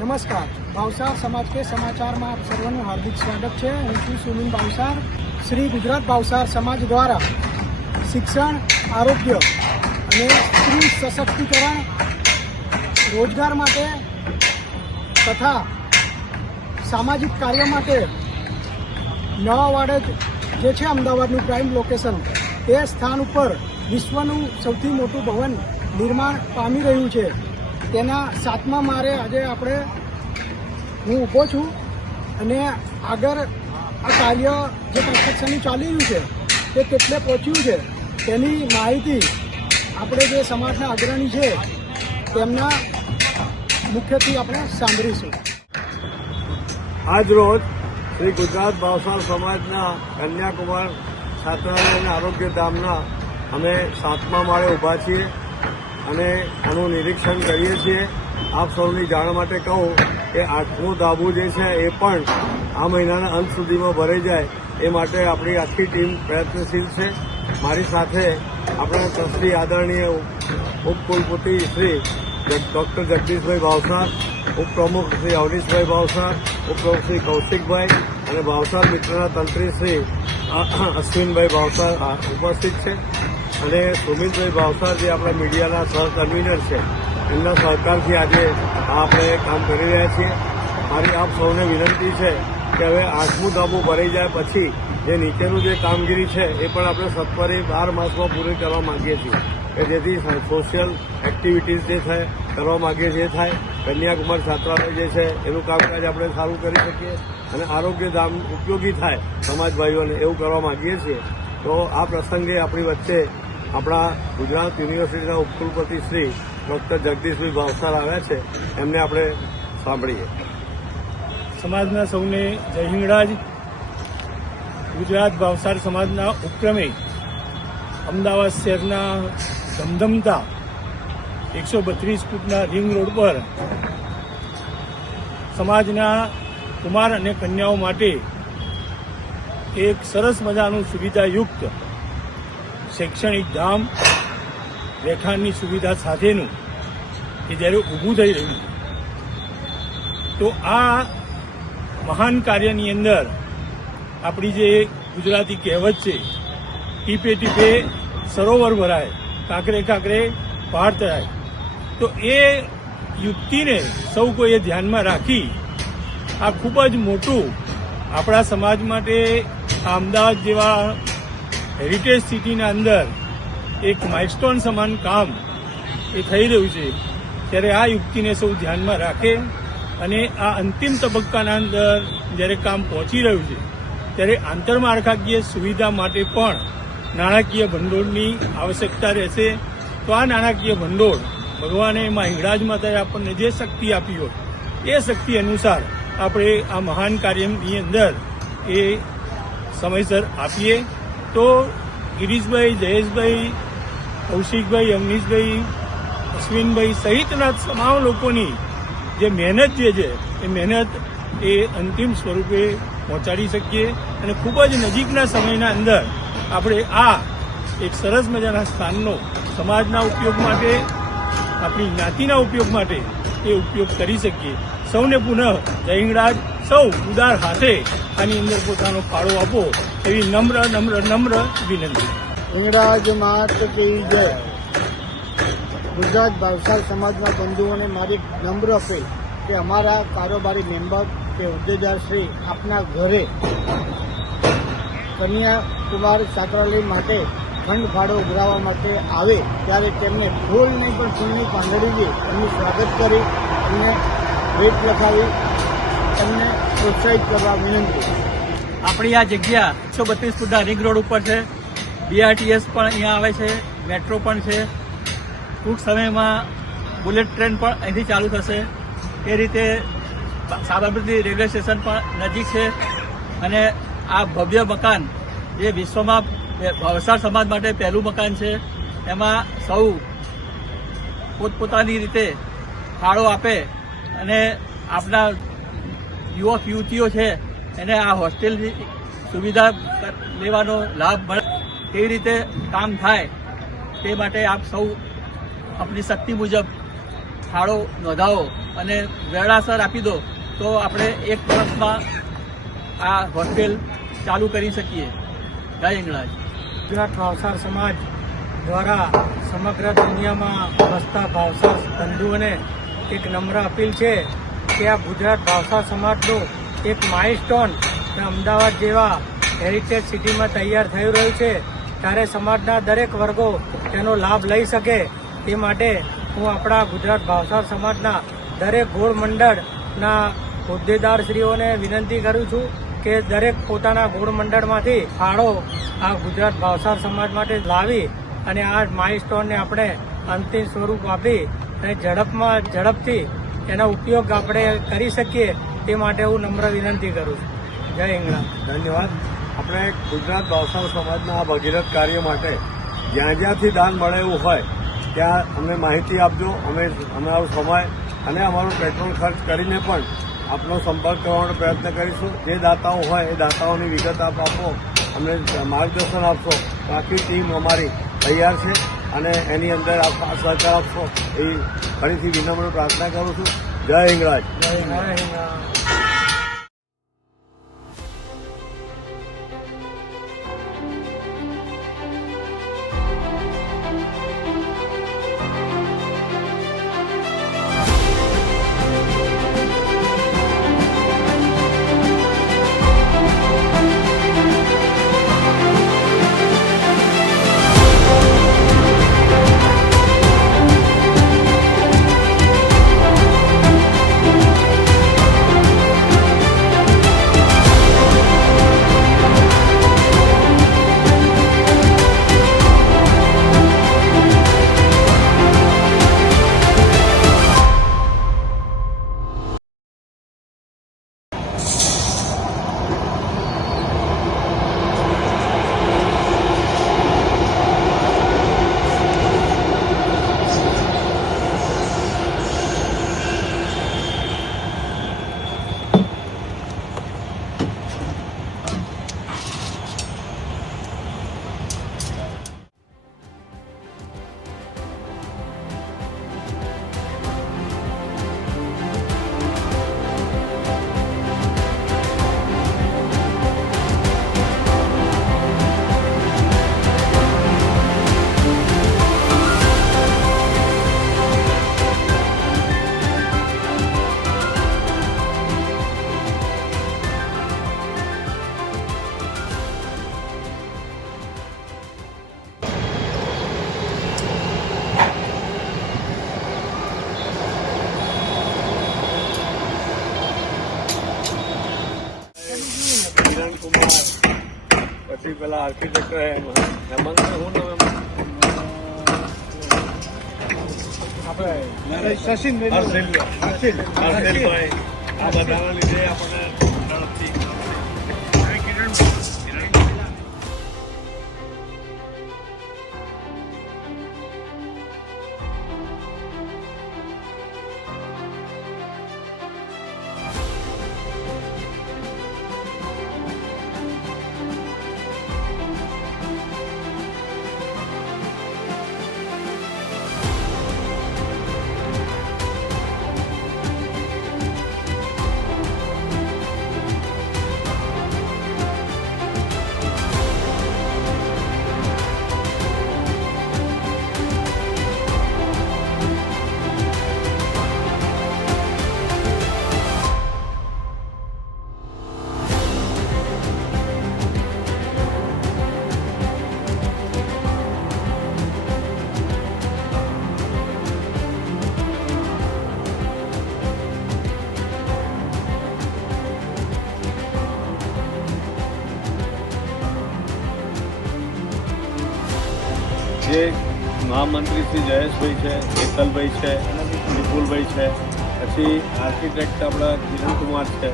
नमस्कार, भावसार समाज के समाचार में आप सर्वનું हार्दिक स्वागत है। હું છું સુમિન ભાવસાર। શ્રી ગુજરાત ભાવસાર સમાજ દ્વારા શિક્ષણ, આરોગ્ય અને સ્ત્રી સશક્તિકરણ, રોજગાર માટે તથા સામાજિક કાર્ય માટે નવા વાડજ જે છે અમદાવાદનું પ્રાઇમ લોકેશન, તે સ્થાન ઉપર વિશ્વનું સૌથી મોટું ભવન નિર્માણ પામી રહ્યું છે। તેના 7મા માળે આજે હું ઊભો છું અને આગળ આ કાર્ય જે કન્સ્ટ્રક્શનનું ચાલી રહ્યું છે તે કેટલે પહોંચ્યું છે તેની માહિતી આપણે જે સમાજના અગ્રણી છે તેમના મુખ્યથી આપણે સાંભળીશું। આજ રોજ શ્રી ગુજરાત ભાવસાર સમાજના કન્યાકુમાર છાત્રાલય અને આરોગ્ય ધામના અમે 7મા માળે ઊભા છીએ અને આનું નિરીક્ષણ કરીએ છીએ। આપ સૌની જાણ માટે કહું કે 8મું ધાબુ જે છે એ પણ આ મહિનાના અંત સુધીમાં ભરાઈ જાય એ માટે આપણી આખી ટીમ પ્રયત્નશીલ છે। મારી સાથે આપણા ટ્રસ્ટી આદરણીય ઉપકુલપતિ શ્રી ડૉક્ટર જગદીશભાઈ ભાવસાર, ઉપપ્રમુખ શ્રી અવનીશભાઈ ભાવસાર, ઉપપ્રમુખ શ્રી કૌશિકભાઈ અને ભાવસાર મિત્રના તંત્રી શ્રી અશ્વિનભાઈ ભાવસાર ઉપસ્થિત છે અને સુમિતભાઈ ભાવસાર જે આપણા મીડિયાના સહકન્વીનર છે એમના સહકારથી આજે આપણે કામ કરી રહ્યા છીએ। મારી આપ સૌને વિનંતી છે કે હવે 8મું ધાબુ ભરાઈ જાય પછી જે નીચેનું જે કામગીરી છે એ પણ આપણે સત્વરે 12 માસમાં પૂરી કરવા માંગીએ છીએ કે જેથી સોશિયલ એક્ટિવિટીઝ જે થાય કરવા માંગીએ છીએ એ થાય। કન્યાકુમાર છાત્રાલય જે છે એનું કામકાજ આપણે સારું કરી શકીએ અને આરોગ્ય ધામ ઉપયોગી થાય સમાજ ભાઈઓને એવું કરવા માંગીએ છીએ। તો આ પ્રસંગે આપણી વચ્ચે આપણા ગુજરાત યુનિવર્સિટીના ઉપકુલપતિ શ્રી ડૉક્ટર જગદીશભાઈ ભાવસાર આવ્યા છે, એમને આપણે સાંભળીએ। સમાજના સૌને જય હિંગળાજ। ગુજરાત ભાવસાર સમાજના ઉપક્રમે અમદાવાદ શહેરના ધમધમતા 132 ફૂટના રિંગ રોડ પર સમાજના કુમાર અને કન્યાઓ માટે એક સરસ મજાનું સુવિધાયુક્ત શૈક્ષણિક ધામ, રહેઠાણની સુવિધા સાથેનું એ જ્યારે ઊભું થઈ રહ્યું તો આ મહાન કાર્યની અંદર આપણી જે ગુજરાતી કહેવત છે, ટીપે ટીપે સરોવર ભરાય, કાંકરે કાંકરે પહાડ તરાય, તો એ યુક્તિને સૌ કોઈએ ધ્યાનમાં રાખી આ ખૂબ જ મોટું આપણા સમાજ માટે આ અમદાવાદ જેવા હેરિટેજ સિટીના અંદર એક માઇલસ્ટોન સમાન કામ એ થઈ રહ્યું છે। ત્યારે આ યુક્તિને સૌ ધ્યાનમાં રાખે અને આ અંતિમ તબક્કાના અંદર જ્યારે કામ પહોંચી રહ્યું છે ત્યારે આંતરમાળખાકીય સુવિધા માટે પણ નાણાકીય ભંડોળની આવશ્યકતા રહેશે। તો આ નાણાકીય ભંડોળ ભગવાને એમાં હિંગળાજ માતાએ આપણને જે શક્તિ આપી હોય એ શક્તિ અનુસાર આપણે આ મહાન કાર્યની અંદર એ સમયસર આપીએ। તો ગિરીશભાઈ, જયેશભાઈ, કૌશિકભાઈ, અવનીશભાઈ, અશ્વિનભાઈ સહિતના તમામ લોકોની જે મહેનત જે છે એ મહેનત એ અંતિમ સ્વરૂપે પહોંચાડી શકીએ અને ખૂબ જ નજીકના સમયના અંદર આપણે આ એક સરસ મજાના સ્થાનનો સમાજના ઉપયોગ માટે, આપણી જ્ઞાતિના ઉપયોગ માટે એ ઉપયોગ કરી શકીએ। સૌને પુનઃ જય હિંગળાજ। સૌ ઉદાર હાથે આની અંદર પોતાનો ફાળો આપો એવી નમ્ર વિનંતી। હિંગળાજ માત કી જય। ગુજરાત ભાવસાર સમાજના બંધુઓને મારી નમ્ર અપીલ કે અમારા કારોબારી મેમ્બર કે હોદ્દેદાર શ્રી આપના ઘરે કન્યાકુમાર છાત્રાલય માટે ખંડ ફાળો ઉઘરાવવા માટે આવે ત્યારે તેમને ફૂલ નહીં પણ ફૂલની પાંદડીથી એમનું સ્વાગત કરી એમને ભેટ લખાવી એમને પ્રોત્સાહિત કરવા વિનંતી। આપણી આ જગ્યા 132 ફૂટના રિંગ રોડ ઉપર છે। BRTS પણ અહીંયા આવે છે, મેટ્રો પણ છે, ટૂંક સમયમાં બુલેટ ટ્રેન પણ અહીંથી ચાલુ થશે। એ રીતે સાબરમતી રેલવે સ્ટેશન પણ નજીક છે અને આ ભવ્ય મકાન જે વિશ્વમાં ભાવસાર સમાજ માટે પહેલું મકાન છે, એમાં સૌ પોતપોતાની રીતે ફાળો આપે અને આપણા યુવક યુવતીઓ છે એને આ હોસ્ટેલની સુવિધા લેવાનો લાભ મળે કેવી રીતે કામ થાય તે માટે આપ સૌ આપણી શક્તિ મુજબ ફાળો નોંધાવો અને વેળાસર આપી દો તો આપણે 1 વર્ષમાં આ હોસ્ટેલ ચાલુ કરી શકીએ. જય હિંગળાજ. ગુજરાત ભાવસાર સમાજ દ્વારા સમગ્ર દુનિયામાં વસતા ભાવસાર બંધુઓને એક નમ્ર અપીલ છે કે આ ગુજરાત ભાવસાર સમાજનું એક માઇલસ્ટોન અમદાવાદ જેવા હેરિટેજ સિટીમાં તૈયાર થઈ રહ્યું છે, ત્યારે સમાજના દરેક વર્ગો તેનો લાભ લઈ શકે તે માટે હું આપણા ગુજરાત ભાવસાર સમાજના દરેક ગોળ મંડળના હોદ્દેદારશ્રીઓને વિનંતી કરું છું કે દરેક પોતાના ગોળ મંડળમાંથી ફાળો આ ગુજરાત ભાવસાર સમાજ માટે લાવી અને આ માઇલસ્ટોનને આપણે અંતિમ સ્વરૂપ આપી અને ઝડપથી એનો ઉપયોગ આપણે કરી શકીએ તે માટે હું નમ્ર વિનંતી કરું છું. જય હિંગળા. ધન્યવાદ. આપણે ગુજરાત ભાવસાર સમાજના આ ભગીરથ કાર્ય માટે જ્યાંથી દાન મળે એવું હોય ત્યાં અમને માહિતી આપજો. અમે અમારો સમય અને અમારો પેટ્રોલ ખર્ચ કરીને પણ આપનો સંપર્ક કરવાનો પ્રયત્ન કરીશું. જે દાતાઓ હોય એ દાતાઓની વિગત આપ આપો, અમને માર્ગદર્શન આપશો. બાકી ટીમ અમારી તૈયાર છે અને એની અંદર આપ સહકાર આપશો એવી ફરીથી વિનમ્ર પ્રાર્થના કરું છું. જય હિંગળાજ. જય હિંગળા. પછી પેલા આર્કિટેક્ટર હેમંત હું આપણે હર્ષિલભાઈ આ બધાના લીધે આપણને જે મહામંત્રી શ્રી જયેશભાઈ છે, એકલભાઈ છે, વિપુલભાઈ છે, પછી આર્કિટેક્ટ આપણા કિરણકુમાર છે,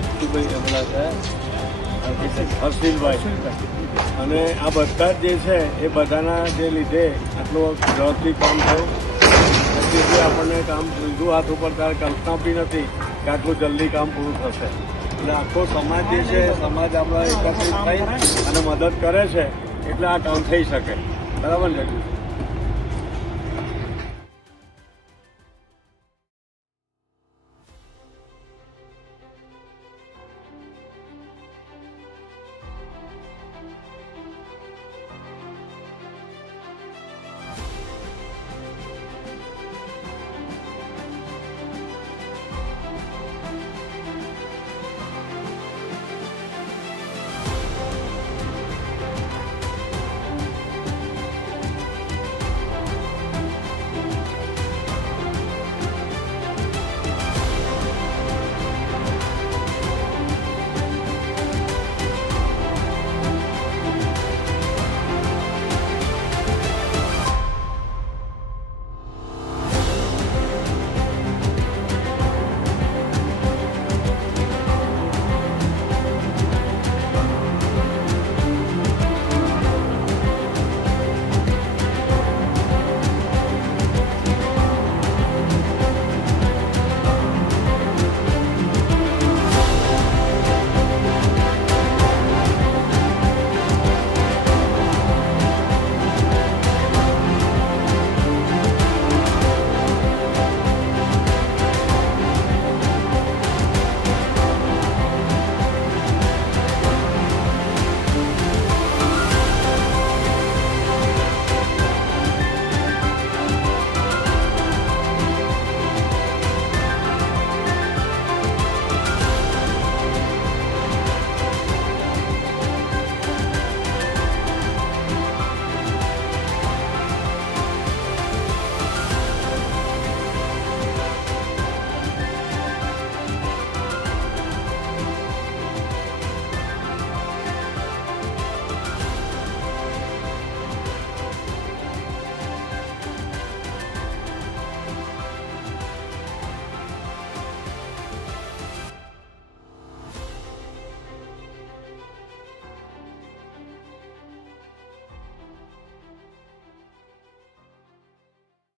એચુભાઈ આપણા છે આર્કિટેક્ટ હર્ષિલભાઈ, અને આ બધા જ જે છે એ બધાના જે લીધે આટલું ઝડપથી કામ થયું. તેથી આપણને કામ લીધું હાથ ઉપર ત્યારે કલ્પના બી નથી કે આટલું જલ્દી કામ પૂરું થશે. એટલે આખો સમાજ જે છે સમાજ આપણા એકત્રિત થઈ અને મદદ કરે છે એટલે આ કામ થઈ શકે. બરાબર ને?